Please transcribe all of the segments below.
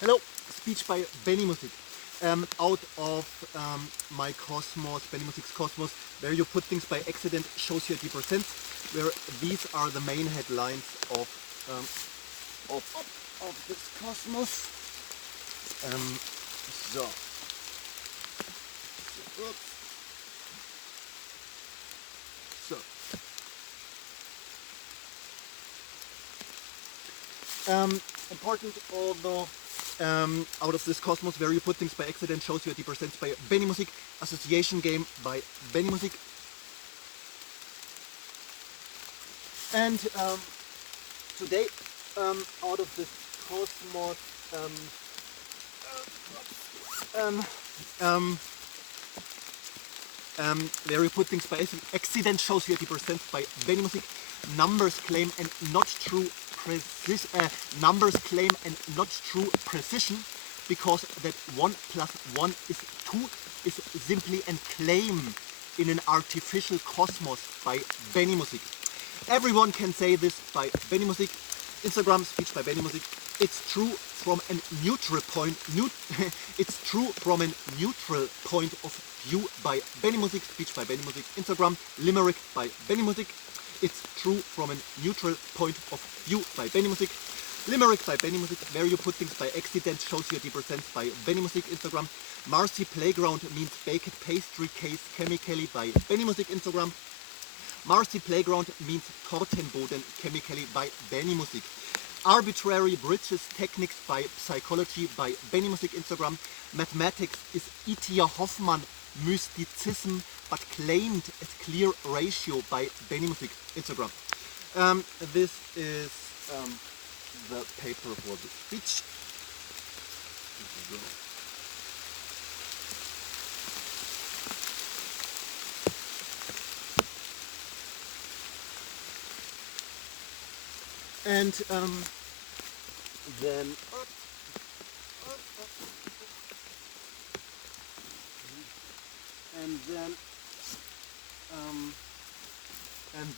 Hello, speech by Benimusik. Out of my Cosmos, Benimusik's Cosmos, where you put things by accident shows you a deeper sense, where these are the main headlines of this Cosmos. So, oops. So, important although out of this Cosmos, where you put things by accident shows you a deeper sense by Benimusik, association game by Benimusik. And today, out of this Cosmos, where you put things by accident shows you a deeper sense by Benimusik. Numbers claim and not true precision, because that 1 plus 1 is 2 is simply a claim in an artificial cosmos by Benimusik. Everyone can say this by Benimusik. Instagram speech by Benimusik. It's true from a neutral point. It's true from a neutral point of view by Benimusik. Speech by Benimusik. Instagram limerick by Benimusik. It's true from a neutral point of view by Benimusik. Limerick by Benimusik. Where you put things by accident shows you a deeper sense by Benimusik. Instagram. Marcy Playground means baked pastry case chemically by Benimusik. Instagram. Marcy Playground means Kortenboden chemically by Benimusik. Arbitrary bridges techniques by psychology by Benimusik. Instagram. Mathematics is E.T.A. Hoffmann mysticism but claimed as clear ratio by Benimusik. Instagram. This is the paper for the speech. And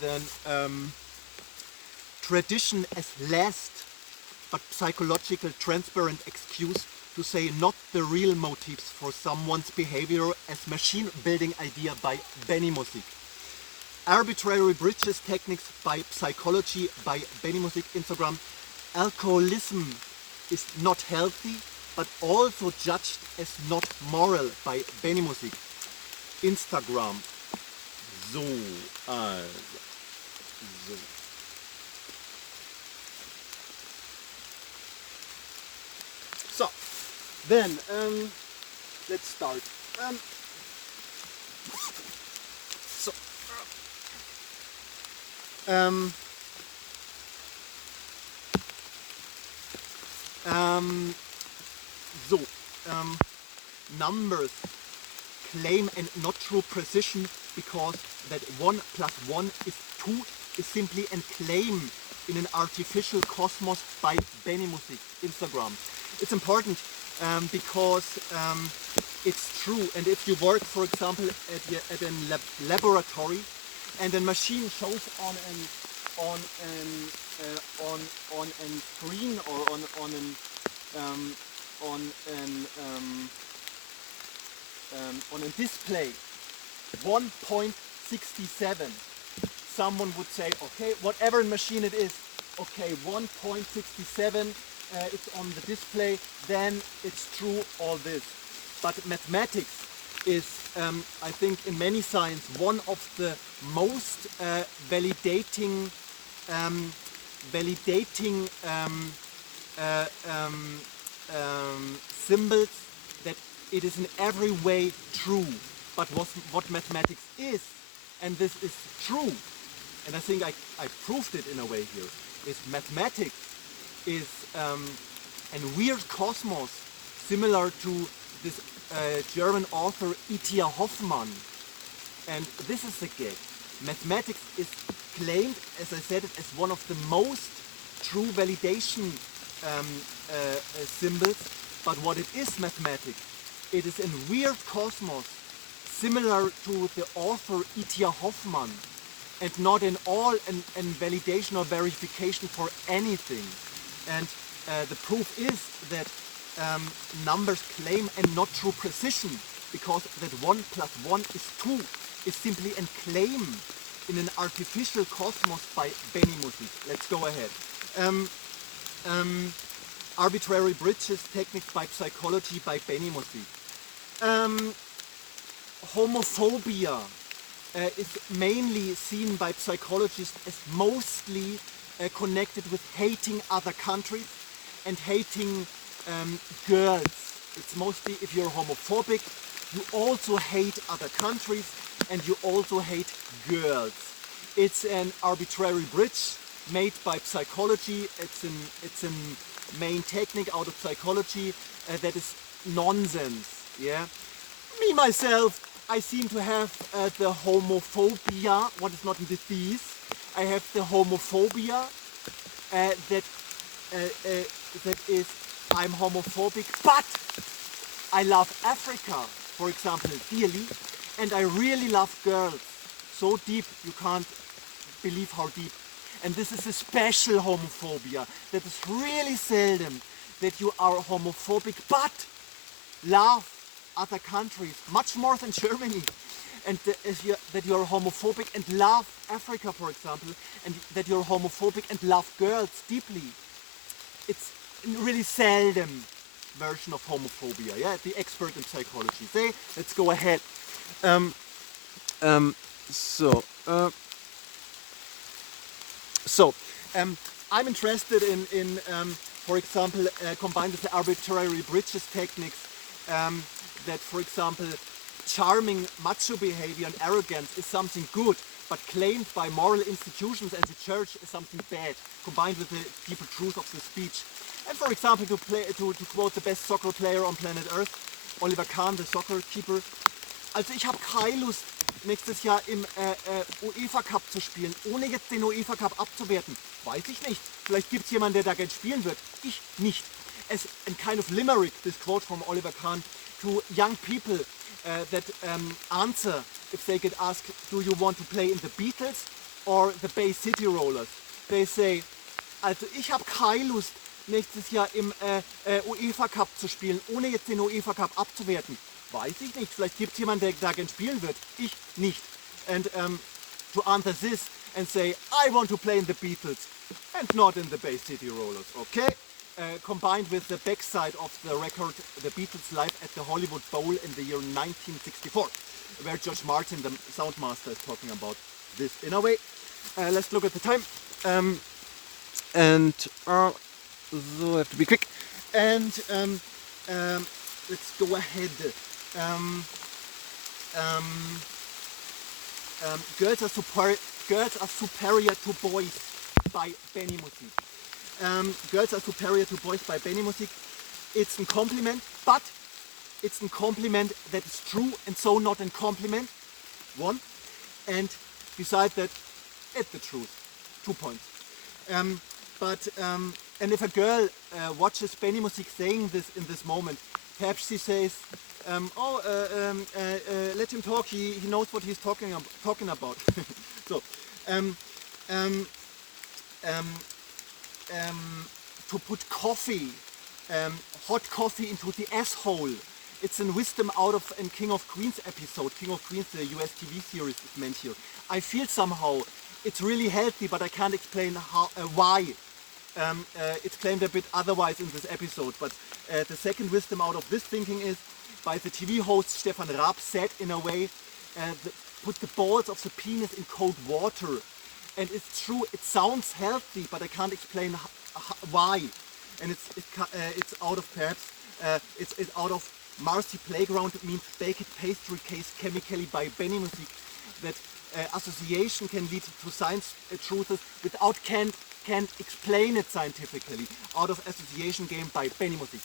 then tradition as last but psychological transparent excuse to say not the real motives for someone's behavior as machine building idea by Benimusik. Arbitrary bridges techniques by psychology by Benimusik. Instagram. Alcoholism is not healthy but also judged as not moral by Benimusik. Instagram. So, so. So, then, let's start. Numbers claim and not true precision, because that 1 plus 1 is 2 is simply a claim in an artificial cosmos by Benimusik. Instagram. It's important because it's true, and if you work, for example, at a laboratory, and a machine shows on a screen or on a display 1.67, someone would say, okay, whatever machine it is, okay, 1.67, it's on the display, then it's true all this. But mathematics is, I think, in many science, one of the most validating symbols, that it is in every way true. But what mathematics is, and this is true, and I think I proved it in a way here, is mathematics is a weird cosmos similar to this German author E.T.A. Hoffmann. And this is the gag. Mathematics is claimed, as I said, as one of the most true validation symbols. But what it is, mathematics, it is a weird cosmos similar to the author E.T.A. Hoffmann, and not in all an validation or verification for anything. And the proof is that numbers claim and not true precision, because that 1 plus 1 is 2 is simply a claim in an artificial cosmos by Benimusik. Let's go ahead. Arbitrary bridges, techniques by psychology by Benimusik. Homophobia is mainly seen by psychologists as mostly connected with hating other countries and hating girls. It's mostly, if you're homophobic, you also hate other countries and you also hate girls. It's an arbitrary bridge made by psychology. It's a main technique out of psychology that is nonsense. Yeah. Me myself, I seem to have the homophobia. What is not a disease? I have the homophobia that is, I'm homophobic, but I love Africa, for example, dearly, and I really love girls. So deep, you can't believe how deep. And this is a special homophobia that is really seldom, that you are homophobic but love other countries much more than Germany, and that you're homophobic and love Africa, for example, and that you're homophobic and love girls deeply. It's really seldom version of homophobia. Yeah, the expert in psychology say. Let's go ahead. I'm interested in for example, combined with the arbitrary bridges techniques, that, for example, charming macho behavior and arrogance is something good, but claimed by moral institutions and the church is something bad, combined with the deeper truth of the speech. And, for example, to quote the best soccer player on planet Earth, Oliver Kahn, the soccer keeper. Also ich habe keine Lust, nächstes Jahr im UEFA Cup zu spielen, ohne jetzt den UEFA Cup abzuwerten. Weiß ich nicht. Vielleicht gibt es jemanden, der da gerne spielen wird. Ich nicht. As a kind of limerick, this quote from Oliver Kahn, to young people that answer if they get asked, do you want to play in the Beatles or the Bay City Rollers? They say, also ich habe keine Lust, nächstes Jahr im UEFA Cup zu spielen, ohne jetzt den UEFA Cup abzuwerten. Weiß ich nicht. Vielleicht gibt es jemanden, der da gerne spielen wird. Ich nicht. And to answer this and say, I want to play in the Beatles and not in the Bay City Rollers. Okay? Combined with the backside of the record, the Beatles live at the Hollywood Bowl in the year 1964, where George Martin, the soundmaster, is talking about this in a way. Let's look at the time. So I have to be quick. And let's go ahead. Girls are superior to boys by Benimusik. Girls are superior to boys by Benimusik. It's a compliment, but it's a compliment that is true and so not a compliment. 1. And besides that, it's the truth. 2 points. And if a girl watches Benimusik saying this in this moment, perhaps she says, let him talk, he knows what he's talking about. So, to put coffee, hot coffee into the asshole. It's a wisdom out of a King of Queens episode. King of Queens, the US TV series is meant here. I feel somehow it's really healthy, but I can't explain why. It's claimed a bit otherwise in this episode, but the second wisdom out of this thinking is by the TV host Stefan Raab said in a way, put the balls of the penis in cold water. And it's true, it sounds healthy, but I can't explain why. And it's out of perhaps, it's out of Marcy Playground, it means baked pastry case chemically by Benimusik, that association can lead to science truths without can't explain it scientifically. Out of association game by Benimusik.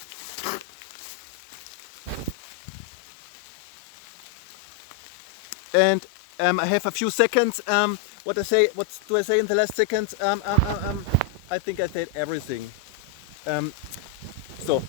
And I have a few seconds. What do I say in the last seconds? I think I said everything. So